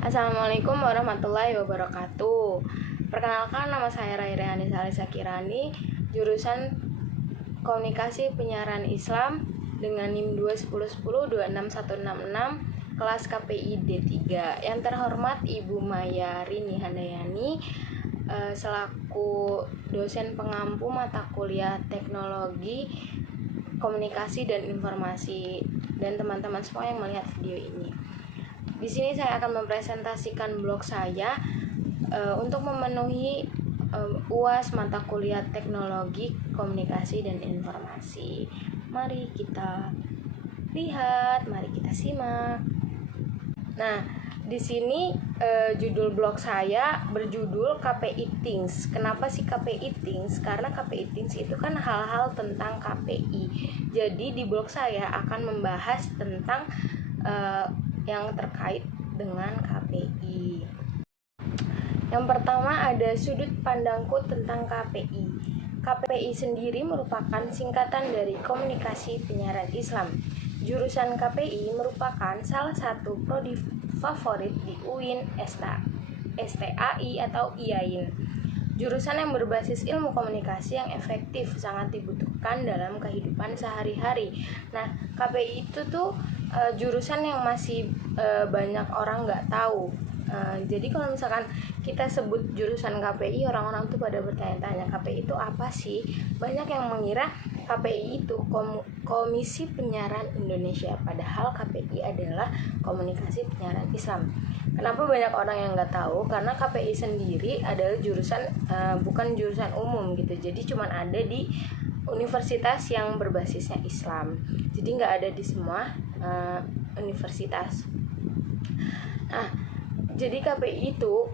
Assalamualaikum warahmatullahi wabarakatuh. Perkenalkan, nama saya Rairani Salisa Kirani, jurusan Komunikasi Penyiaran Islam dengan NIM 21010-26166, kelas KPI D3. Yang terhormat Ibu Maya Rini Handayani, selaku dosen pengampu mata kuliah Teknologi Komunikasi dan Informasi, dan teman-teman semua yang melihat video ini. Di sini saya akan mempresentasikan blog saya untuk memenuhi UAS mata kuliah Teknologi Komunikasi dan Informasi. Mari kita lihat, mari kita simak. Nah, di sini judul blog saya berjudul KPI Things. Kenapa sih KPI Things? Karena KPI Things itu kan hal-hal tentang KPI. Jadi di blog saya akan membahas tentang yang terkait dengan KPI. Yang pertama ada sudut pandangku tentang KPI. KPI sendiri merupakan singkatan dari Komunikasi Penyiaran Islam. Jurusan KPI merupakan salah satu prodi favorit di UIN STAI atau IAIN. Jurusan yang berbasis ilmu komunikasi yang efektif sangat dibutuhkan dalam kehidupan sehari-hari. Nah, KPI itu tuh jurusan yang masih banyak orang nggak tahu. Jadi kalau misalkan kita sebut jurusan KPI, orang-orang tuh pada bertanya-tanya, KPI itu apa sih? Banyak yang mengira KPI itu Komisi Penyiaran Indonesia, padahal KPI adalah Komunikasi Penyiaran Islam. Kenapa banyak orang yang nggak tahu? Karena KPI sendiri adalah jurusan bukan jurusan umum gitu. Jadi cuma ada di universitas yang berbasisnya Islam. Jadi nggak ada di semua universitas. Nah, jadi KPI itu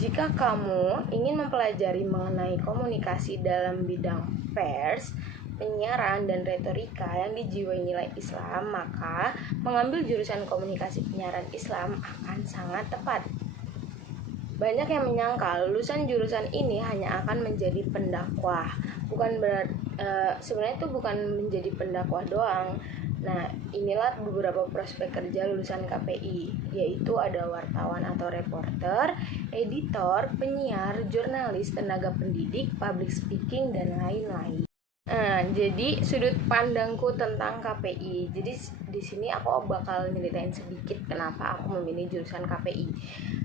jika kamu ingin mempelajari mengenai komunikasi dalam bidang pers, penyiaran, dan retorika yang dijiwai nilai Islam, maka mengambil jurusan Komunikasi Penyiaran Islam akan sangat tepat. Banyak yang menyangka lulusan jurusan ini hanya akan menjadi pendakwah. Sebenarnya itu bukan menjadi pendakwah doang. Nah, inilah beberapa prospek kerja lulusan KPI, yaitu ada wartawan atau reporter, editor, penyiar, jurnalis, tenaga pendidik, public speaking, dan lain-lain. Nah, jadi sudut pandangku tentang KPI. Jadi di sini aku bakal nyeritain sedikit kenapa aku memilih jurusan KPI.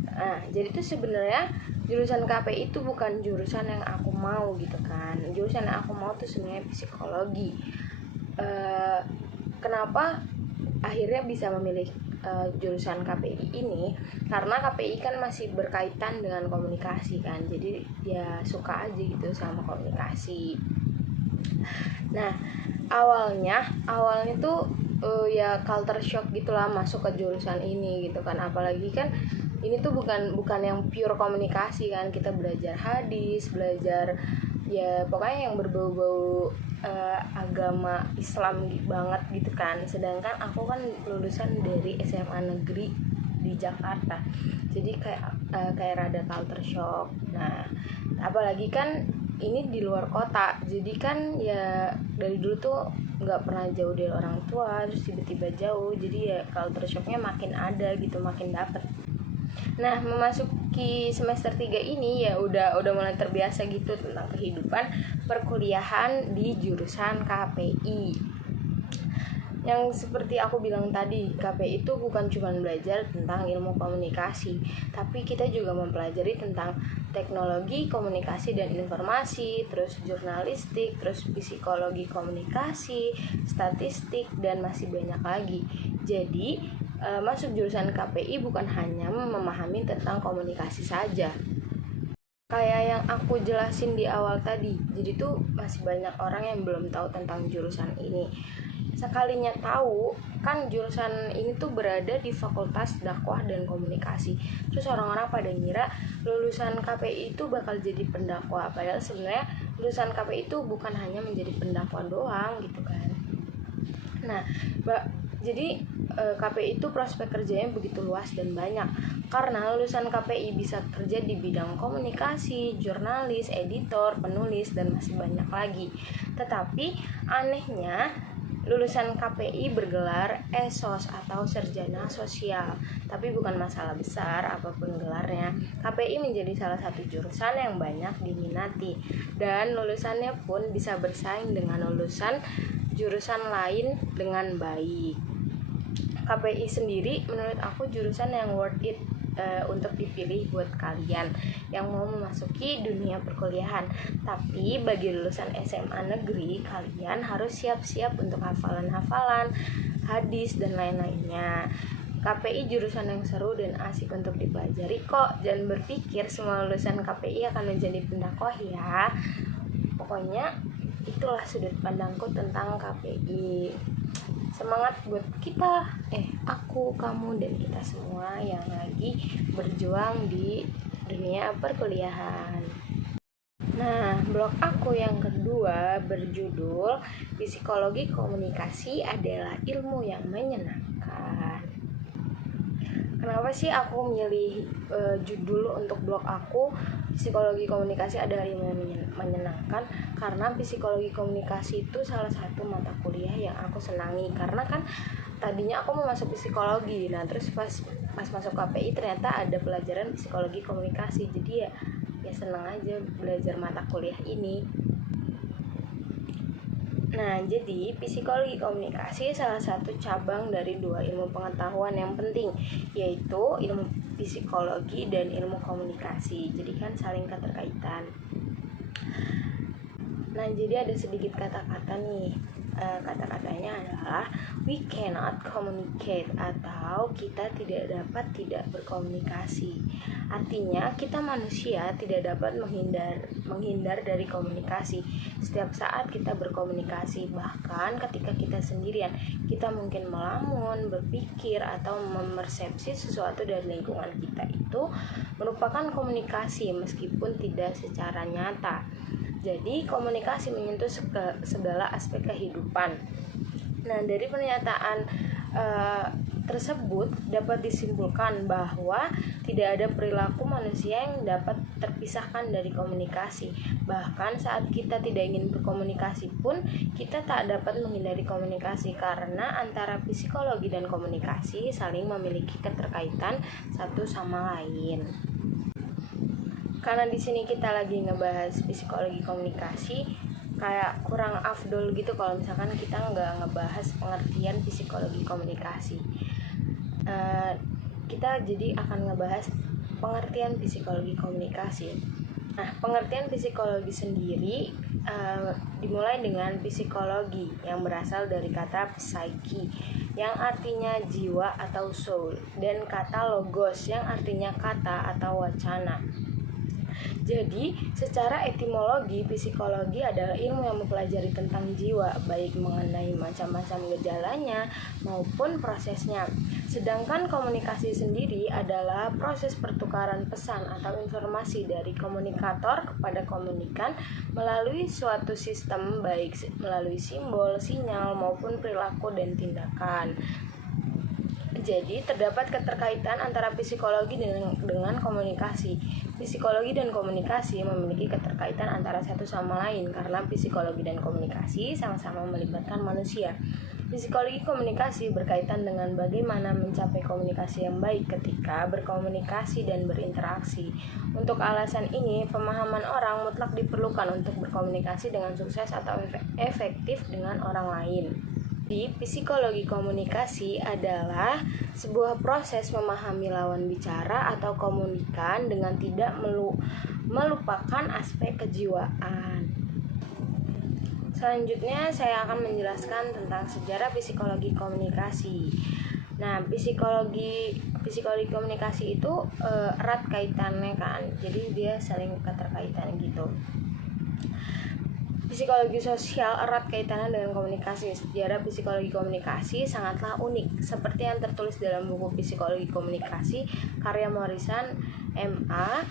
Nah, jadi itu sebenarnya jurusan KPI itu bukan jurusan yang aku mau gitu kan. Jurusan yang aku mau tuh sebenarnya psikologi. Kenapa akhirnya bisa memilih jurusan KPI ini? Karena KPI kan masih berkaitan dengan komunikasi kan. Jadi ya suka aja gitu sama komunikasi. Nah, awalnya tuh ya culture shock gitulah masuk ke jurusan ini gitu kan. Apalagi kan ini tuh bukan yang pure komunikasi kan. Kita belajar hadis, belajar ya pokoknya yang berbau-bau agama Islam banget gitu kan. Sedangkan aku kan lulusan dari SMA negeri di Jakarta, jadi kayak rada culture shock. Nah, apalagi kan ini di luar kota, jadi kan ya dari dulu tuh nggak pernah jauh dari orang tua, terus tiba-tiba jauh, jadi ya culture shocknya makin ada gitu, makin dapet. Nah, memasuki semester 3 ini ya udah mulai terbiasa gitu tentang kehidupan perkuliahan di jurusan KPI. Yang seperti aku bilang tadi, KPI itu bukan cuma belajar tentang ilmu komunikasi, tapi kita juga mempelajari tentang teknologi, komunikasi dan informasi, terus jurnalistik, terus psikologi komunikasi, statistik, dan masih banyak lagi. Jadi masuk jurusan KPI bukan hanya memahami tentang komunikasi saja. Kayak yang aku jelasin di awal tadi, jadi tuh masih banyak orang yang belum tahu tentang jurusan ini. Sekalinya tahu, kan jurusan ini tuh berada di Fakultas Dakwah dan Komunikasi. Terus orang-orang pada ngira lulusan KPI itu bakal jadi pendakwah, padahal sebenarnya lulusan KPI itu bukan hanya menjadi pendakwah doang gitu kan. Nah, jadi KPI itu prospek kerjanya begitu luas dan banyak. Karena lulusan KPI bisa kerja di bidang komunikasi, jurnalis, editor, penulis, dan masih banyak lagi. Tetapi anehnya Lulusan KPI bergelar ESOS atau Sarjana Sosial. Tapi bukan masalah besar apapun gelarnya, KPI menjadi salah satu jurusan yang banyak diminati, dan lulusannya pun bisa bersaing dengan lulusan jurusan lain dengan baik. KPI sendiri menurut aku jurusan yang worth it untuk dipilih buat kalian yang mau memasuki dunia perkuliahan. Tapi bagi lulusan SMA negeri, kalian harus siap-siap untuk hafalan-hafalan, hadis, dan lain-lainnya. KPI jurusan yang seru dan asik untuk dipelajari kok. Jangan berpikir semua lulusan KPI akan menjadi pendakwah ya. Pokoknya itulah sudut pandangku tentang KPI. Semangat buat kita, aku, kamu, dan kita semua yang lagi berjuang di dunia perkuliahan. Nah, blog aku yang kedua berjudul Psikologi Komunikasi adalah Ilmu yang Menyenangkan. Kenapa sih aku milih judul untuk blog aku Psikologi Komunikasi adalah Ilmu yang Menyenangkan? Karena psikologi komunikasi itu salah satu mata kuliah yang aku senangi. Karena kan tadinya aku mau masuk psikologi, nah terus pas masuk KPI ternyata ada pelajaran psikologi komunikasi. Jadi ya senang aja belajar mata kuliah ini. Nah, jadi psikologi komunikasi salah satu cabang dari dua ilmu pengetahuan yang penting, yaitu ilmu psikologi dan ilmu komunikasi. Jadi kan saling keterkaitan. Nah, jadi ada sedikit kata-kata nih. Kata-katanya adalah we cannot communicate, atau kita tidak berkomunikasi. Artinya kita manusia tidak dapat menghindar dari komunikasi. Setiap saat kita berkomunikasi, bahkan ketika kita sendirian, kita mungkin melamun, berpikir, atau memersepsi sesuatu dari lingkungan kita itu merupakan komunikasi meskipun tidak secara nyata. Jadi komunikasi menyentuh segala aspek kehidupan. Nah, dari pernyataan tersebut dapat disimpulkan bahwa tidak ada perilaku manusia yang dapat terpisahkan dari komunikasi. Bahkan saat kita tidak ingin berkomunikasi pun, kita tak dapat menghindari komunikasi karena antara psikologi dan komunikasi saling memiliki keterkaitan satu sama lain. Karena di sini kita lagi ngebahas psikologi komunikasi, kayak kurang afdol gitu kalau misalkan kita nggak ngebahas pengertian psikologi komunikasi. Kita jadi akan ngebahas pengertian psikologi komunikasi. Nah, pengertian psikologi sendiri dimulai dengan psikologi yang berasal dari kata psyche yang artinya jiwa atau soul, dan kata logos yang artinya kata atau wacana. Jadi, secara etimologi, psikologi adalah ilmu yang mempelajari tentang jiwa, baik mengenai macam-macam gejalanya maupun prosesnya. Sedangkan komunikasi sendiri adalah proses pertukaran pesan atau informasi dari komunikator kepada komunikan melalui suatu sistem, baik melalui simbol, sinyal, maupun perilaku dan tindakan. Jadi, terdapat keterkaitan antara psikologi dengan komunikasi. Psikologi dan komunikasi memiliki keterkaitan antara satu sama lain karena psikologi dan komunikasi sama-sama melibatkan manusia. Psikologi komunikasi berkaitan dengan bagaimana mencapai komunikasi yang baik ketika berkomunikasi dan berinteraksi. Untuk alasan ini, pemahaman orang mutlak diperlukan untuk berkomunikasi dengan sukses atau efektif dengan orang lain. Di psikologi komunikasi adalah sebuah proses memahami lawan bicara atau komunikan dengan tidak melupakan aspek kejiwaan. Selanjutnya saya akan menjelaskan tentang sejarah psikologi komunikasi. Nah, psikologi komunikasi itu erat kaitannya kan, jadi dia saling keterkaitan gitu. Psikologi sosial erat kaitannya dengan komunikasi. Sejarah psikologi komunikasi sangatlah unik, seperti yang tertulis dalam buku Psikologi Komunikasi karya Morrison, M.A.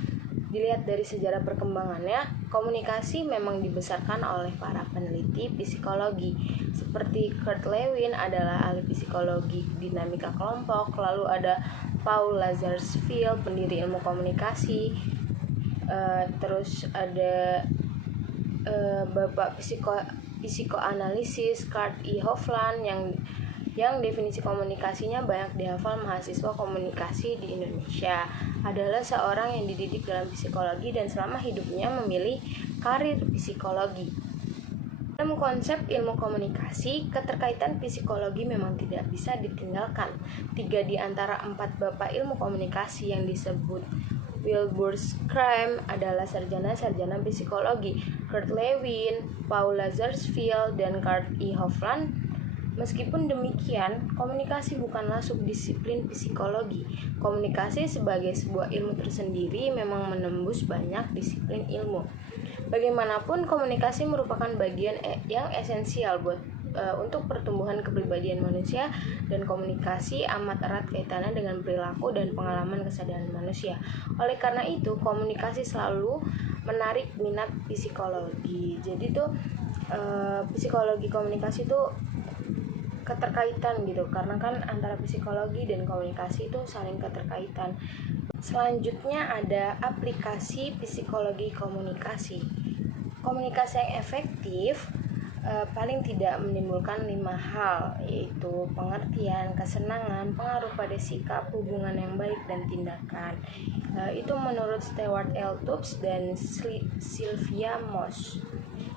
Dilihat dari sejarah perkembangannya, komunikasi memang dibesarkan oleh para peneliti psikologi. Seperti Kurt Lewin adalah ahli psikologi dinamika kelompok, lalu ada Paul Lazarsfeld, pendiri ilmu komunikasi, terus ada Bapak psikoanalisis Kurt E. Hoffman yang definisi komunikasinya banyak dihafal mahasiswa komunikasi di Indonesia, adalah seorang yang dididik dalam psikologi dan selama hidupnya memilih karir psikologi. Dalam konsep ilmu komunikasi, keterkaitan psikologi memang tidak bisa ditinggalkan. 3 di antara 4 bapak ilmu komunikasi yang disebut Wilbur Scrum adalah sarjana-sarjana psikologi, Kurt Lewin, Paul Lazarsfeld, dan Kurt E. Hoffman. Meskipun demikian, komunikasi bukanlah subdisiplin psikologi. Komunikasi sebagai sebuah ilmu tersendiri memang menembus banyak disiplin ilmu. Bagaimanapun, komunikasi merupakan bagian yang esensial untuk pertumbuhan kepribadian manusia, dan komunikasi amat erat kaitannya dengan perilaku dan pengalaman kesadaran manusia. Oleh karena itu, komunikasi selalu menarik minat psikologi. Jadi tuh psikologi komunikasi tuh keterkaitan gitu, karena kan antara psikologi dan komunikasi itu saling keterkaitan. Selanjutnya ada aplikasi psikologi komunikasi. Komunikasi yang efektif paling tidak menimbulkan 5 hal, yaitu pengertian, kesenangan, pengaruh pada sikap, hubungan yang baik, dan tindakan. Itu menurut Stewart L. Tubbs dan Sylvia Moss.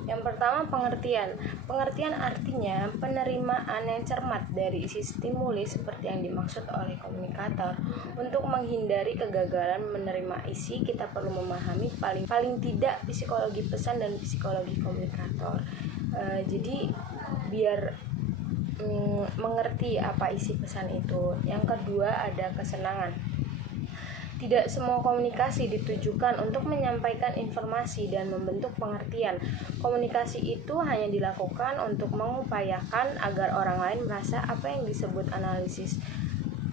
Yang pertama, pengertian. Pengertian artinya penerimaan yang cermat dari isi stimuli seperti yang dimaksud oleh komunikator. Untuk menghindari kegagalan menerima isi, kita perlu memahami paling tidak psikologi pesan dan psikologi komunikator. Jadi biar mengerti apa isi pesan itu. Yang kedua, ada kesenangan. Tidak semua komunikasi ditujukan untuk menyampaikan informasi dan membentuk pengertian. Komunikasi itu hanya dilakukan untuk mengupayakan agar orang lain merasa apa yang disebut analisis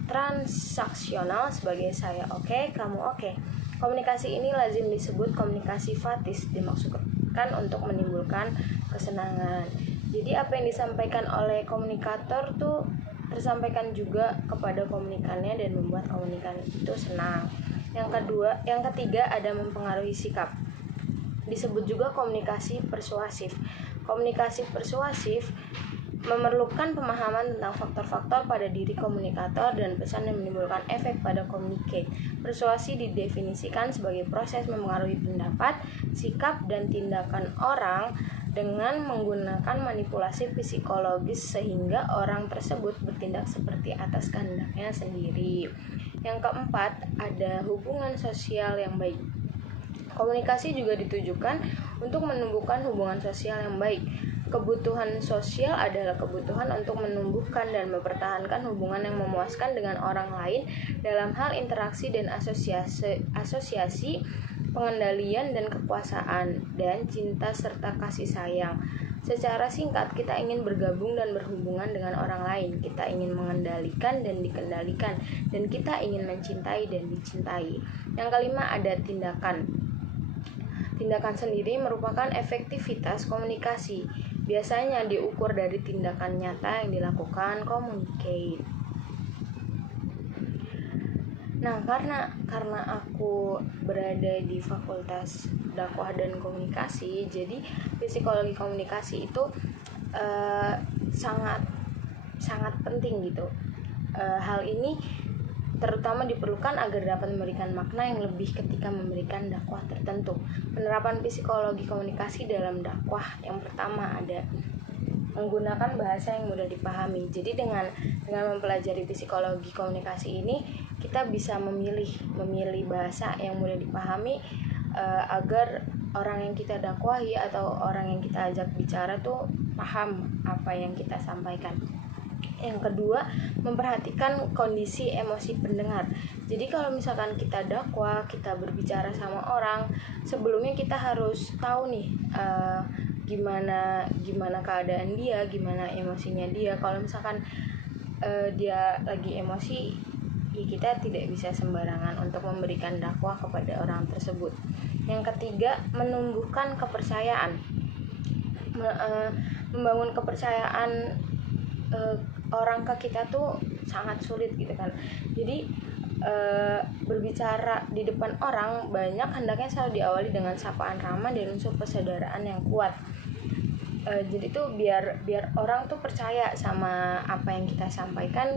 transaksional sebagai saya oke, kamu oke. Komunikasi ini lazim disebut komunikasi fatis, dimaksudkan untuk menimbulkan kesenangan. Jadi apa yang disampaikan oleh komunikator tuh tersampaikan juga kepada komunikannya dan membuat komunikan itu senang. Yang ketiga ada mempengaruhi sikap. Disebut juga komunikasi persuasif. Komunikasi persuasif memerlukan pemahaman tentang faktor-faktor pada diri komunikator dan pesan yang menimbulkan efek pada communicate. Persuasi didefinisikan sebagai proses mempengaruhi pendapat, sikap, dan tindakan orang dengan menggunakan manipulasi psikologis sehingga orang tersebut bertindak seperti atas kehendaknya sendiri. Yang keempat, ada hubungan sosial yang baik. Komunikasi juga ditujukan untuk menumbuhkan hubungan sosial yang baik. Kebutuhan sosial adalah kebutuhan untuk menumbuhkan dan mempertahankan hubungan yang memuaskan dengan orang lain dalam hal interaksi dan asosiasi, pengendalian dan kepuasaan, dan cinta serta kasih sayang. Secara singkat, kita ingin bergabung dan berhubungan dengan orang lain. Kita ingin mengendalikan dan dikendalikan, dan kita ingin mencintai dan dicintai. Yang kelima, ada tindakan. Tindakan sendiri merupakan efektivitas komunikasi. Biasanya diukur dari tindakan nyata yang dilakukan communicate. Nah, karena aku berada di Fakultas Dakwah dan Komunikasi, jadi psikologi komunikasi itu sangat penting gitu. Hal ini terutama diperlukan agar dapat memberikan makna yang lebih ketika memberikan dakwah tertentu. Penerapan psikologi komunikasi dalam dakwah, yang pertama ada menggunakan bahasa yang mudah dipahami. Jadi dengan mempelajari psikologi komunikasi ini, kita bisa memilih bahasa yang mudah dipahami agar orang yang kita dakwahi atau orang yang kita ajak bicara tuh paham apa yang kita sampaikan. Yang kedua, memperhatikan kondisi emosi pendengar. Jadi kalau misalkan kita dakwah, kita berbicara sama orang, sebelumnya kita harus tahu nih gimana keadaan dia, gimana emosinya dia. Kalau misalkan dia lagi emosi, ya kita tidak bisa sembarangan untuk memberikan dakwah kepada orang tersebut. Yang ketiga, menumbuhkan kepercayaan. Membangun kepercayaan orang ke kita tuh sangat sulit gitu kan. Jadi berbicara di depan orang banyak hendaknya selalu diawali dengan sapaan ramah dan unsur persaudaraan yang kuat. Jadi tuh biar orang tuh percaya sama apa yang kita sampaikan,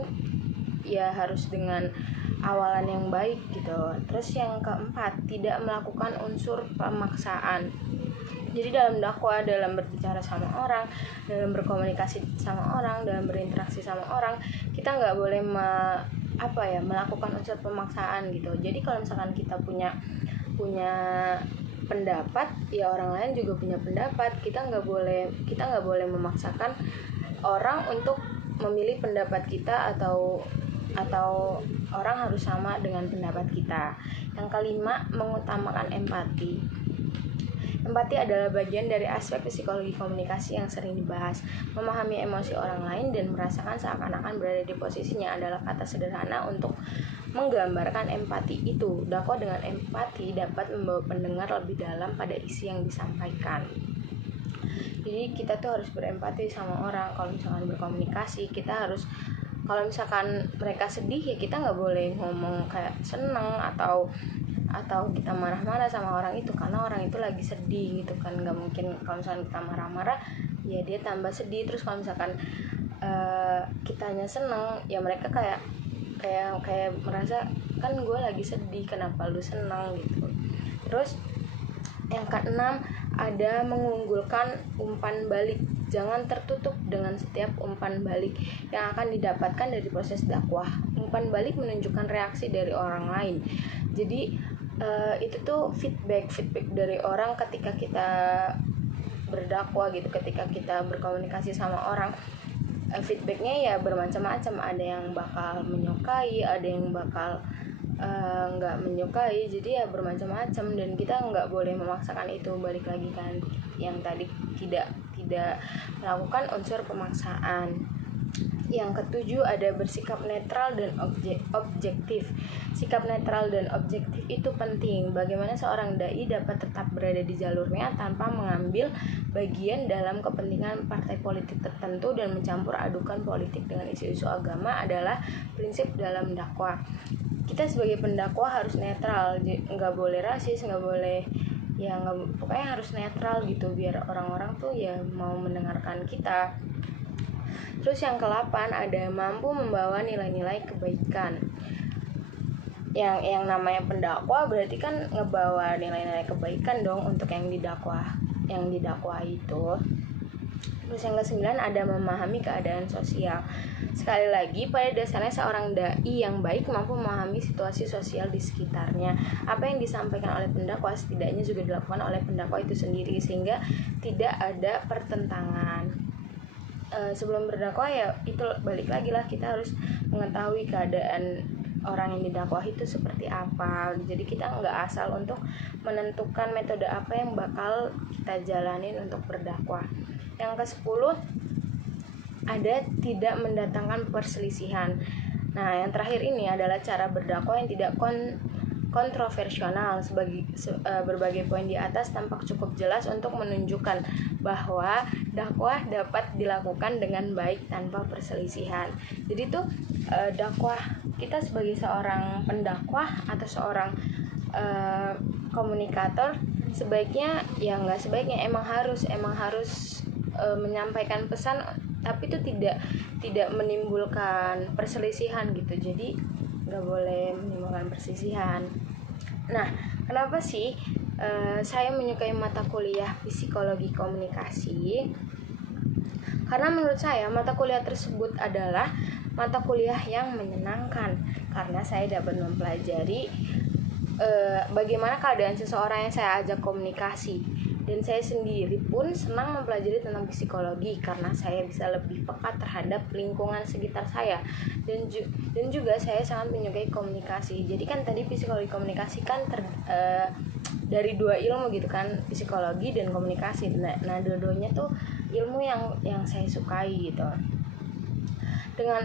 ya harus dengan awalan yang baik gitu. Terus yang keempat, tidak melakukan unsur pemaksaan. Jadi dalam dakwah, dalam berbicara sama orang, dalam berkomunikasi sama orang, dalam berinteraksi sama orang, kita nggak boleh melakukan unsur pemaksaan gitu. Jadi kalau misalkan kita punya pendapat, ya orang lain juga punya pendapat. Kita nggak boleh memaksakan orang untuk memilih pendapat kita, atau orang harus sama dengan pendapat kita. Yang kelima, mengutamakan empati. Empati adalah bagian dari aspek psikologi komunikasi yang sering dibahas. Memahami emosi orang lain dan merasakan seakan-akan berada di posisinya adalah kata sederhana untuk menggambarkan empati itu. Dakwah dengan empati dapat membawa pendengar lebih dalam pada isi yang disampaikan. Jadi kita tuh harus berempati sama orang. Kalau misalkan berkomunikasi, kita harus, kalau misalkan mereka sedih, ya kita nggak boleh ngomong kayak seneng atau kita marah-marah sama orang itu, karena orang itu lagi sedih gitu kan. Nggak mungkin kalau misalkan kita marah-marah, ya dia tambah sedih. Terus kalau misalkan kitanya seneng, ya mereka kayak merasa, kan gue lagi sedih, kenapa lu seneng gitu. Terus yang keenam, ada mengunggulkan umpan balik. Jangan tertutup dengan setiap umpan balik yang akan didapatkan dari proses dakwah. Umpan balik menunjukkan reaksi dari orang lain. Jadi itu tuh feedback dari orang ketika kita berdakwah gitu, ketika kita berkomunikasi sama orang. Feedbacknya ya bermacam-macam. Ada yang bakal menyukai, ada yang bakal nggak menyukai. Jadi ya bermacam-macam, dan kita nggak boleh memaksakan itu. Balik lagi kan yang tadi, tidak melakukan unsur pemaksaan. Yang ketujuh, ada bersikap netral dan objektif. Sikap netral dan objektif itu penting. Bagaimana seorang dai dapat tetap berada di jalurnya tanpa mengambil bagian dalam kepentingan partai politik tertentu dan mencampur adukan politik dengan isu-isu agama adalah prinsip dalam dakwah. Kita sebagai pendakwah harus netral, nggak boleh rasis, nggak boleh, ya nggak, pokoknya harus netral gitu, biar orang-orang tuh ya mau mendengarkan kita. Terus yang ke-8, ada mampu membawa nilai-nilai kebaikan. Yang namanya pendakwah berarti kan ngebawa nilai-nilai kebaikan dong untuk yang didakwa itu. Terus yang ke-9, ada memahami keadaan sosial. Sekali lagi, pada dasarnya seorang dai yang baik mampu memahami situasi sosial di sekitarnya. Apa yang disampaikan oleh pendakwah setidaknya juga dilakukan oleh pendakwah itu sendiri, sehingga tidak ada pertentangan. Sebelum berdakwah, ya itu balik lagi lah, kita harus mengetahui keadaan orang yang didakwah itu seperti apa. Jadi kita nggak asal untuk menentukan metode apa yang bakal kita jalanin untuk berdakwah. Yang ke-10, ada tidak mendatangkan perselisihan. Nah, yang terakhir ini adalah cara berdakwah yang tidak kontroversial. Berbagai poin di atas tampak cukup jelas untuk menunjukkan bahwa dakwah dapat dilakukan dengan baik tanpa perselisihan. Jadi tuh dakwah kita sebagai seorang pendakwah atau seorang komunikator, sebaiknya, ya nggak sebaiknya, emang harus menyampaikan pesan, tapi itu tidak menimbulkan perselisihan gitu. Jadi nggak boleh menimbulkan perselisihan. Nah, kenapa sih saya menyukai mata kuliah psikologi komunikasi? Karena menurut saya mata kuliah tersebut adalah mata kuliah yang menyenangkan, karena saya dapat mempelajari bagaimana keadaan seseorang yang saya ajak komunikasi. Dan saya sendiri pun senang mempelajari tentang psikologi, karena saya bisa lebih peka terhadap lingkungan sekitar saya. Dan juga saya sangat menyukai komunikasi. Jadi kan tadi psikologi komunikasi kan dari dua ilmu gitu kan, psikologi dan komunikasi. Nah dua-duanya tuh ilmu yang saya sukai gitu. Dengan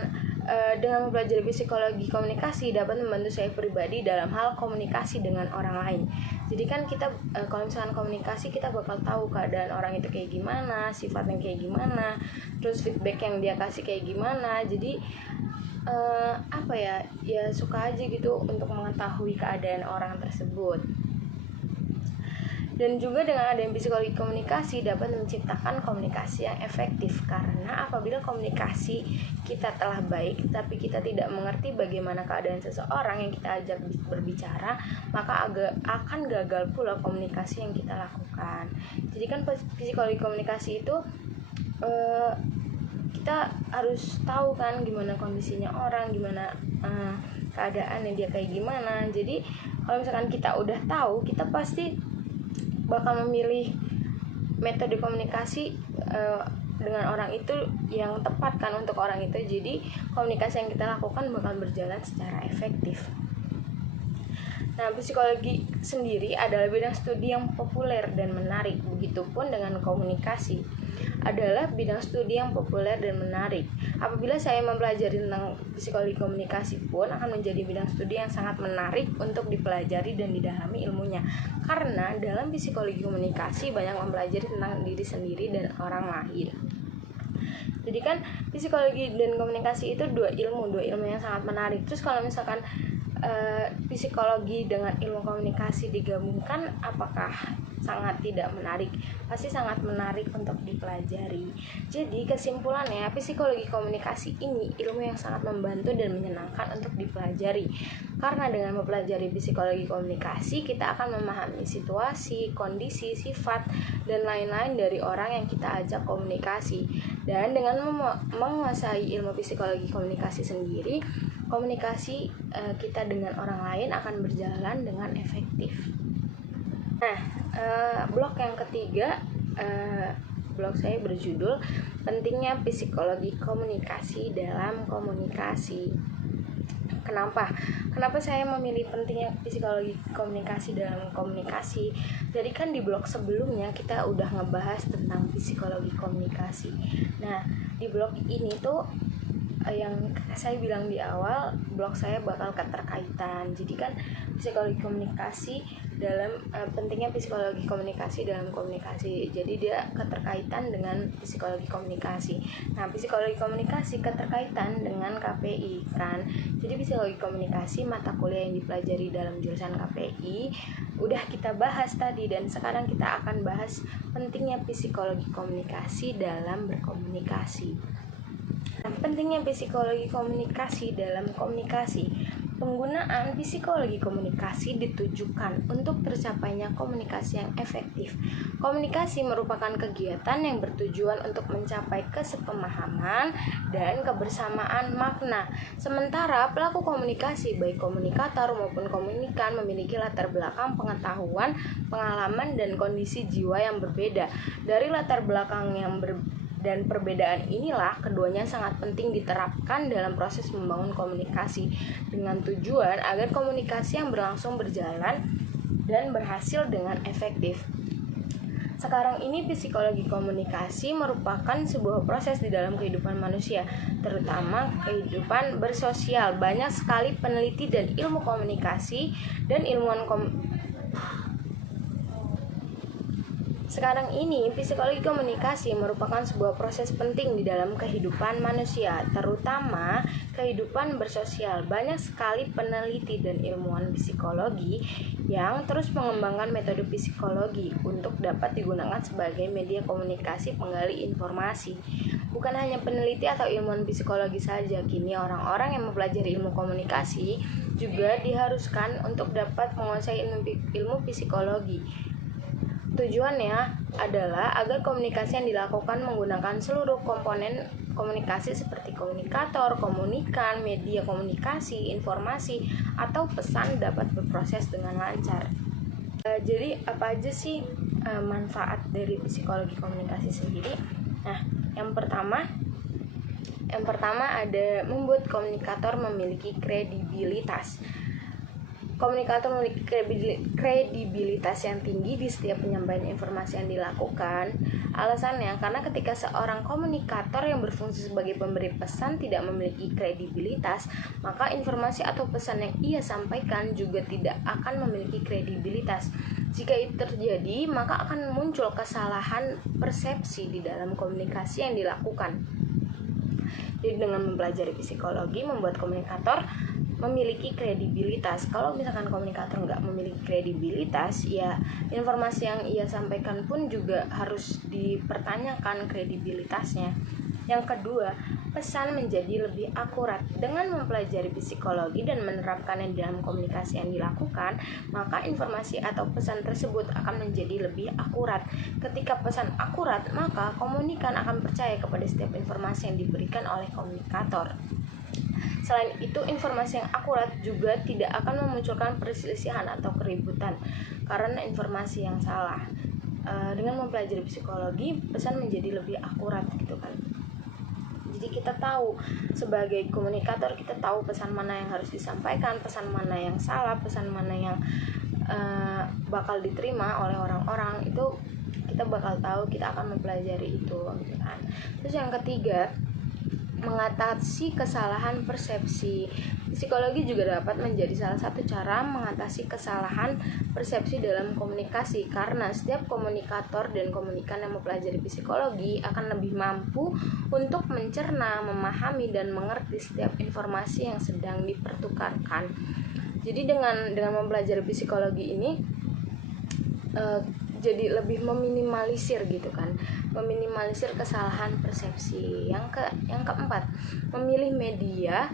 mempelajari psikologi komunikasi dapat membantu saya pribadi dalam hal komunikasi dengan orang lain. Jadi kan kita kalau misalkan komunikasi, kita bakal tahu keadaan orang itu kayak gimana, sifatnya kayak gimana, terus feedback yang dia kasih kayak gimana. Jadi ya suka aja gitu untuk mengetahui keadaan orang tersebut. Dan juga dengan adanya psikologi komunikasi dapat menciptakan komunikasi yang efektif, karena apabila komunikasi kita telah baik tapi kita tidak mengerti bagaimana keadaan seseorang yang kita ajak berbicara, maka akan gagal pula komunikasi yang kita lakukan. Jadi kan psikologi komunikasi itu kita harus tahu kan gimana kondisinya orang, gimana keadaannya dia kayak gimana. Jadi kalau misalkan kita udah tahu, kita pasti bakal memilih metode komunikasi dengan orang itu yang tepat kan untuk orang itu. Jadi komunikasi yang kita lakukan bakal berjalan secara efektif. Nah, psikologi sendiri adalah bidang studi yang populer dan menarik. Begitupun dengan komunikasi adalah bidang studi yang populer dan menarik. Apabila saya mempelajari tentang psikologi komunikasi pun akan menjadi bidang studi yang sangat menarik untuk dipelajari dan didalami ilmunya. Karena dalam psikologi komunikasi banyak mempelajari tentang diri sendiri dan orang lain. Jadi kan psikologi dan komunikasi itu dua ilmu yang sangat menarik. Terus kalau misalkan psikologi dengan ilmu komunikasi digabungkan, apakah sangat tidak menarik? Pasti sangat menarik untuk dipelajari. Jadi kesimpulannya, psikologi komunikasi ini ilmu yang sangat membantu dan menyenangkan untuk dipelajari. Karena dengan mempelajari psikologi komunikasi, kita akan memahami situasi, kondisi, sifat, dan lain-lain dari orang yang kita ajak komunikasi. Dan dengan menguasai ilmu psikologi komunikasi sendiri, komunikasi kita dengan orang lain akan berjalan dengan efektif. Nah, blog yang ketiga, blog saya berjudul Pentingnya Psikologi Komunikasi dalam Komunikasi. Kenapa saya memilih pentingnya psikologi komunikasi dalam komunikasi? Jadi kan di blog sebelumnya kita udah ngebahas tentang psikologi komunikasi. Nah, di blog ini tuh yang saya bilang di awal, blog saya bakal keterkaitan. Jadi kan psikologi komunikasi dalam pentingnya psikologi komunikasi dalam komunikasi. Jadi dia keterkaitan dengan psikologi komunikasi. Nah, psikologi komunikasi keterkaitan dengan KPI kan. Jadi psikologi komunikasi mata kuliah yang dipelajari dalam jurusan KPI udah kita bahas tadi, dan sekarang kita akan bahas pentingnya psikologi komunikasi dalam berkomunikasi. Pentingnya psikologi komunikasi dalam komunikasi. Penggunaan psikologi komunikasi ditujukan untuk tercapainya komunikasi yang efektif. Komunikasi merupakan kegiatan yang bertujuan untuk mencapai kesepemahaman dan kebersamaan makna. Sementara pelaku komunikasi, baik komunikator maupun komunikan, memiliki latar belakang pengetahuan, pengalaman, dan kondisi jiwa yang berbeda. Dari latar belakang yang dan perbedaan inilah keduanya sangat penting diterapkan dalam proses membangun komunikasi dengan tujuan agar komunikasi yang berlangsung berjalan dan berhasil dengan efektif. Sekarang ini psikologi komunikasi merupakan sebuah proses di dalam kehidupan manusia, terutama kehidupan bersosial. Banyak sekali peneliti dan ilmu komunikasi dan ilmuwan Sekarang ini, psikologi komunikasi merupakan sebuah proses penting di dalam kehidupan manusia, terutama kehidupan bersosial. Banyak sekali peneliti dan ilmuwan psikologi yang terus mengembangkan metode psikologi untuk dapat digunakan sebagai media komunikasi penggali informasi. Bukan hanya peneliti atau ilmuwan psikologi saja, kini orang-orang yang mempelajari ilmu komunikasi juga diharuskan untuk dapat menguasai ilmu psikologi. Tujuannya adalah agar komunikasi yang dilakukan menggunakan seluruh komponen komunikasi seperti komunikator, komunikan, media komunikasi, informasi, atau pesan dapat berproses dengan lancar. Jadi apa aja sih manfaat dari psikologi komunikasi sendiri? Nah, yang pertama ada membuat komunikator memiliki kredibilitas. Komunikator memiliki kredibilitas yang tinggi di setiap penyampaian informasi yang dilakukan. Alasannya karena ketika seorang komunikator yang berfungsi sebagai pemberi pesan tidak memiliki kredibilitas, maka informasi atau pesan yang ia sampaikan juga tidak akan memiliki kredibilitas. Jika itu terjadi, maka akan muncul kesalahan persepsi di dalam komunikasi yang dilakukan. Jadi dengan mempelajari psikologi membuat komunikator memiliki kredibilitas. Kalau misalkan komunikator nggak memiliki kredibilitas, ya informasi yang ia sampaikan pun juga harus dipertanyakan kredibilitasnya. Yang kedua, pesan menjadi lebih akurat. Dengan mempelajari psikologi dan menerapkannya dalam komunikasi yang dilakukan, maka informasi atau pesan tersebut akan menjadi lebih akurat. Ketika pesan akurat, maka komunikan akan percaya kepada setiap informasi yang diberikan oleh komunikator. Selain itu, informasi yang akurat juga tidak akan memunculkan perselisihan atau keributan karena informasi yang salah. Dengan mempelajari psikologi, pesan menjadi lebih akurat gitu kan. Jadi kita tahu sebagai komunikator, kita tahu pesan mana yang harus disampaikan, pesan mana yang salah, pesan mana yang bakal diterima oleh orang-orang. Itu kita bakal tahu, kita akan mempelajari itu gitu kan. Terus yang ketiga, mengatasi kesalahan persepsi. Psikologi juga dapat menjadi salah satu cara mengatasi kesalahan persepsi dalam komunikasi, karena setiap komunikator dan komunikan yang mempelajari psikologi akan lebih mampu untuk mencerna, memahami, dan mengerti setiap informasi yang sedang dipertukarkan. Jadi dengan mempelajari psikologi ini jadi lebih meminimalisir gitu kan, meminimalisir kesalahan persepsi. Yang keempat, memilih media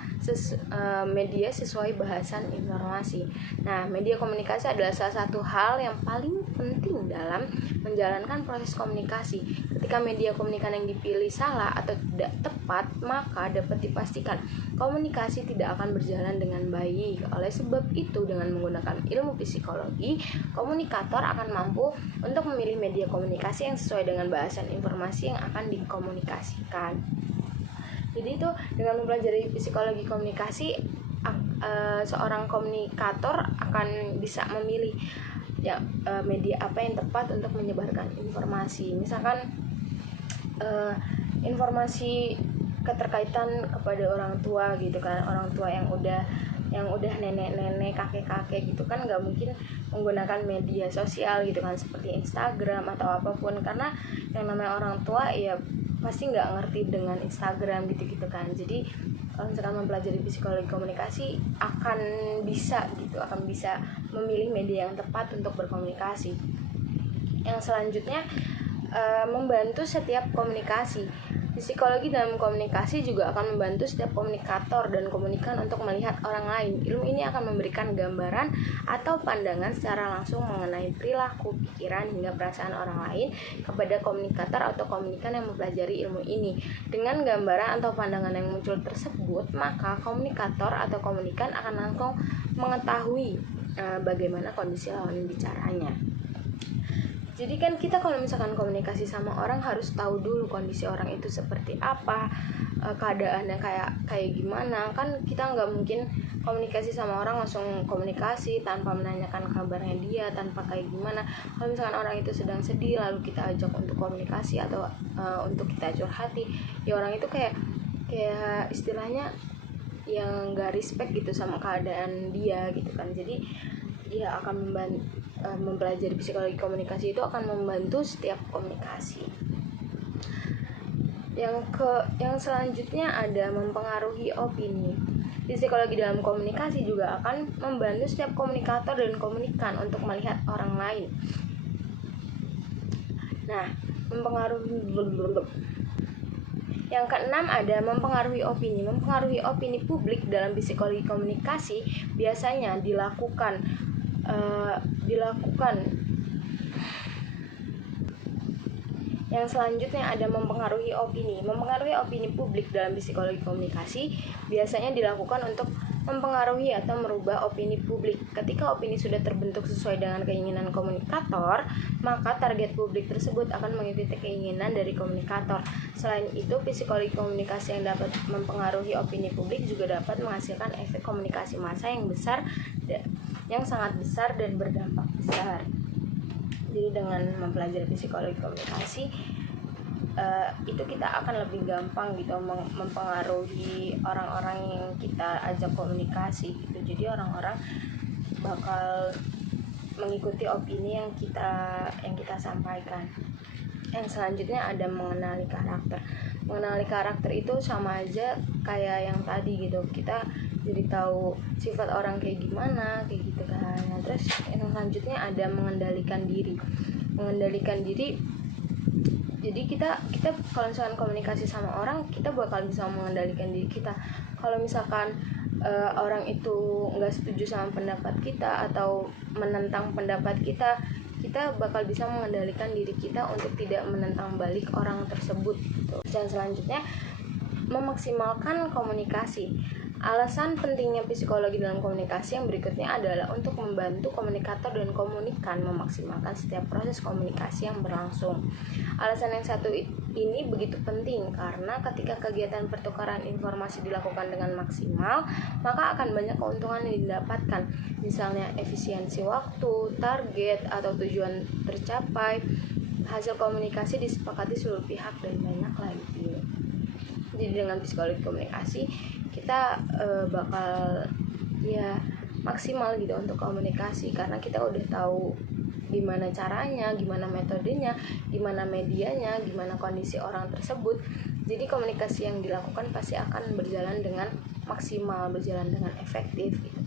sesuai bahasan informasi. Nah, media komunikasi adalah salah satu hal yang paling penting dalam menjalankan proses komunikasi. Ketika media komunikasi yang dipilih salah atau tidak tepat, maka dapat dipastikan komunikasi tidak akan berjalan dengan baik. Oleh sebab itu, dengan menggunakan ilmu psikologi, komunikator akan mampu untuk memilih media komunikasi yang sesuai dengan bahasan informasi yang akan dikomunikasikan. Jadi itu dengan mempelajari psikologi komunikasi, seorang komunikator akan bisa memilih media apa yang tepat untuk menyebarkan informasi. Misalkan informasi keterkaitan kepada orang tua gitu kan, orang tua yang udah nenek-nenek, kakek-kakek gitu kan, nggak mungkin menggunakan media sosial gitu kan, seperti Instagram atau apapun, karena yang namanya orang tua ya pasti nggak ngerti dengan Instagram gitu kan. Jadi kalau misalkan mempelajari psikologi komunikasi akan bisa memilih media yang tepat untuk berkomunikasi. Yang selanjutnya, membantu setiap komunikasi. Psikologi dalam komunikasi juga akan membantu setiap komunikator dan komunikan untuk melihat orang lain. Ilmu ini akan memberikan gambaran atau pandangan secara langsung mengenai perilaku, pikiran, hingga perasaan orang lain kepada komunikator atau komunikan yang mempelajari ilmu ini. Dengan gambaran atau pandangan yang muncul tersebut, maka komunikator atau komunikan akan langsung mengetahui bagaimana kondisi lawan bicaranya. Jadi kan kita kalau misalkan komunikasi sama orang harus tahu dulu kondisi orang itu seperti apa, keadaannya kayak gimana. Kan kita nggak mungkin komunikasi sama orang langsung komunikasi tanpa menanyakan kabarnya dia, tanpa kayak gimana. Kalau misalkan orang itu sedang sedih lalu kita ajak untuk komunikasi atau untuk kita curhati, ya orang itu kayak istilahnya yang nggak respect gitu sama keadaan dia gitu kan. Jadi dia akan mempelajari psikologi komunikasi itu akan membantu setiap komunikasi. Yang selanjutnya ada mempengaruhi opini. Psikologi dalam komunikasi juga akan membantu setiap komunikator dan komunikan untuk melihat orang lain. Nah, yang keenam ada mempengaruhi opini. Mempengaruhi opini publik dalam psikologi komunikasi biasanya dilakukan. Yang selanjutnya ada mempengaruhi opini. Mempengaruhi opini publik dalam psikologi komunikasi biasanya dilakukan untuk mempengaruhi atau merubah opini publik. Ketika opini sudah terbentuk sesuai dengan keinginan komunikator, maka target publik tersebut akan mengikuti keinginan dari komunikator. Selain itu, psikologi komunikasi yang dapat mempengaruhi opini publik juga dapat menghasilkan efek komunikasi massa yang sangat besar dan berdampak besar. Jadi dengan mempelajari psikologi komunikasi itu kita akan lebih gampang gitu mempengaruhi orang-orang yang kita ajak komunikasi gitu. Jadi orang-orang bakal mengikuti opini yang kita sampaikan. Yang selanjutnya ada mengenali karakter. Mengenali karakter itu sama aja kayak yang tadi gitu. Kita jadi tahu sifat orang kayak gimana, kayak gitu kan. Nah, terus yang selanjutnya ada mengendalikan diri. Jadi kita kalau misalkan komunikasi sama orang, kita bakal bisa mengendalikan diri kita. Kalau misalkan orang itu nggak setuju sama pendapat kita atau menentang pendapat kita bakal bisa mengendalikan diri kita untuk tidak menentang balik orang tersebut gitu. Dan selanjutnya memaksimalkan komunikasi. Alasan pentingnya psikologi dalam komunikasi yang berikutnya adalah untuk membantu komunikator dan komunikan memaksimalkan setiap proses komunikasi yang berlangsung. Alasan yang satu ini begitu penting karena ketika kegiatan pertukaran informasi dilakukan dengan maksimal, maka akan banyak keuntungan yang didapatkan, misalnya efisiensi waktu, target, atau tujuan tercapai, hasil komunikasi disepakati seluruh pihak, dan banyak lagi. Jadi dengan psikologi komunikasi kita bakal ya maksimal gitu untuk komunikasi, karena kita udah tahu gimana caranya, gimana metodenya, gimana medianya, gimana kondisi orang tersebut. Jadi komunikasi yang dilakukan pasti akan berjalan dengan maksimal, berjalan dengan efektif gitu.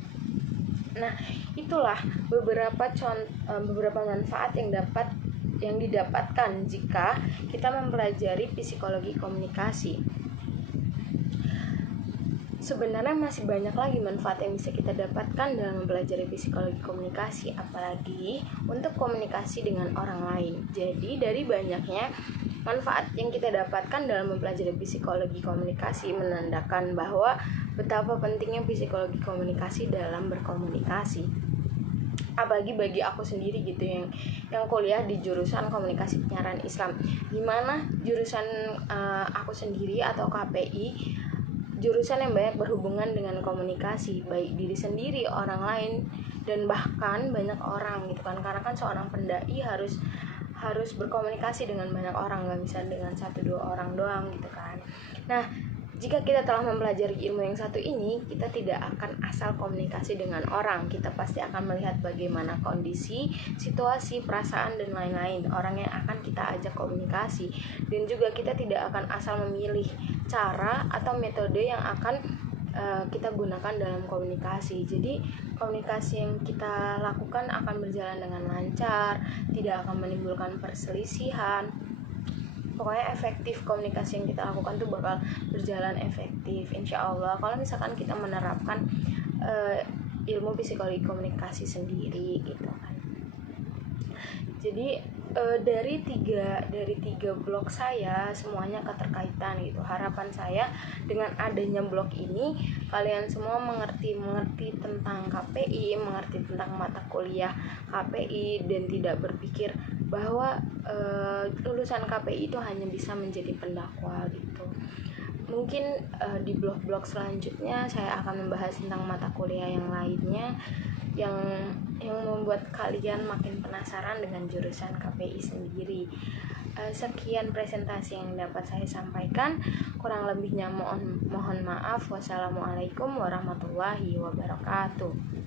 Nah, itulah beberapa manfaat yang didapatkan jika kita mempelajari psikologi komunikasi. Sebenarnya masih banyak lagi manfaat yang bisa kita dapatkan dalam mempelajari psikologi komunikasi, apalagi untuk komunikasi dengan orang lain. Jadi dari banyaknya manfaat yang kita dapatkan dalam mempelajari psikologi komunikasi menandakan bahwa betapa pentingnya psikologi komunikasi dalam berkomunikasi. Apalagi bagi aku sendiri gitu yang kuliah di jurusan komunikasi penyiaran Islam, dimana jurusan aku sendiri atau KPI jurusan yang banyak berhubungan dengan komunikasi, baik diri sendiri, orang lain, dan bahkan banyak orang gitu kan. Karena kan seorang pendai harus berkomunikasi dengan banyak orang, nggak bisa dengan 1-2 orang doang gitu kan. Nah, jika kita telah mempelajari ilmu yang satu ini, kita tidak akan asal komunikasi dengan orang. Kita pasti akan melihat bagaimana kondisi, situasi, perasaan, dan lain-lain orang yang akan kita ajak komunikasi. Dan juga kita tidak akan asal memilih cara atau metode yang akan kita gunakan dalam komunikasi. Jadi komunikasi yang kita lakukan akan berjalan dengan lancar, tidak akan menimbulkan perselisihan. Pokoknya efektif, komunikasi yang kita lakukan tuh bakal berjalan efektif, insya Allah, kalau misalkan kita menerapkan ilmu psikologi komunikasi sendiri gitu kan. Jadi dari tiga blog saya semuanya keterkaitan gitu. Harapan saya dengan adanya blog ini kalian semua mengerti tentang KPI, mengerti tentang mata kuliah KPI, dan tidak berpikir bahwa lulusan KPI itu hanya bisa menjadi pendakwa gitu. Mungkin di blog-blog selanjutnya saya akan membahas tentang mata kuliah yang lainnya yang membuat kalian makin penasaran dengan jurusan KPI sendiri. Sekian presentasi yang dapat saya sampaikan, kurang lebihnya mohon maaf. Wassalamualaikum warahmatullahi wabarakatuh.